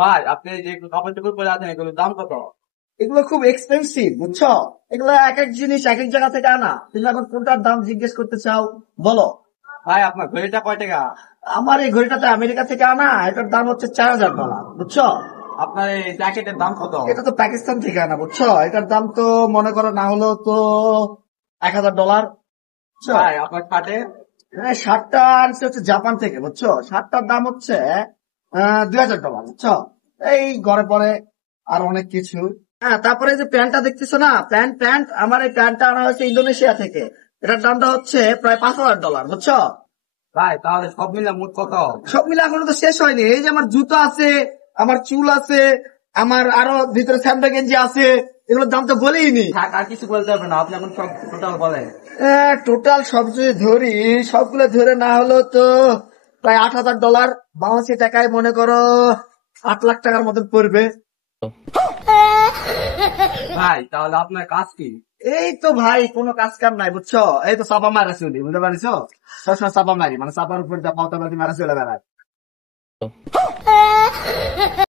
ভাই আপনি যে কাপড় চোপড় পরে আছেন এগুলোর দাম কত? এগুলো খুব এক্সপেন্সিভ, বুঝছো? এগুলো এক এক জিনিস এক এক জায়গা থেকে আনা। তুমি এখন কোনটার দাম জিজ্ঞেস করতে চাও, বলো। ভাই আপনার ঘড়িটা কয় টাকা? আমার এই ঘড়িটাতে আমেরিকা থেকে আনা, এটার দাম হচ্ছে $4000, বুঝছো? আপনার এই জ্যাকেটের দাম কত? এটা তো পাকিস্তান থেকে আনা, বুঝছো? এটার দাম তো মনে করো না হলেও তো $1000, বুঝছো? ভাই আপনার খাটে? হ্যাঁ, শার্টটা আনছে হচ্ছে জাপান থেকে, বুঝছো? শার্টটার দাম হচ্ছে $2000, বুঝছো? এই ঘরে পরে আর অনেক কিছু। হ্যাঁ, তারপরে এই যে প্যান্টটা দেখতেছো না, প্যান্ট প্যান্ট আমার এই প্যান্টটা আনা হয়েছে ইন্দোনেশিয়া থেকে। এটার দামটা হচ্ছে প্রায় $5000, বুঝছো? ভাই তাহলে সব মিলে মোট কত? সব মিলে এখনো তো শেষ হয়নি। এই যে আমার জুতো আছে, আমার চুল আছে, আমার আরো ভিতরে স্যান্ডা গেঞ্জি আছে, এগুলোর দাম তো বলেইনি। থাক আর কিছু বলতে হবে না, আপনি এখন সব টোটাল বলেন। টোটাল সব যদি ধরি, সবগুলো ধরে না হলেও তো প্রায় $8000, বাংলাদেশি টাকায় মনে করো 8 লাখ টাকার মতন পড়বে। ভাই তাহলে আপনার কাজ কি? এই তো ভাই কোনো কাজ কাম নাই, বুঝছো? এই তো চাপা মারা চলি, বুঝতে পারছো? সবসময় চাপা মারি, মানে চাপার উপর যা পাওতা মারা চলে বেড়ায়।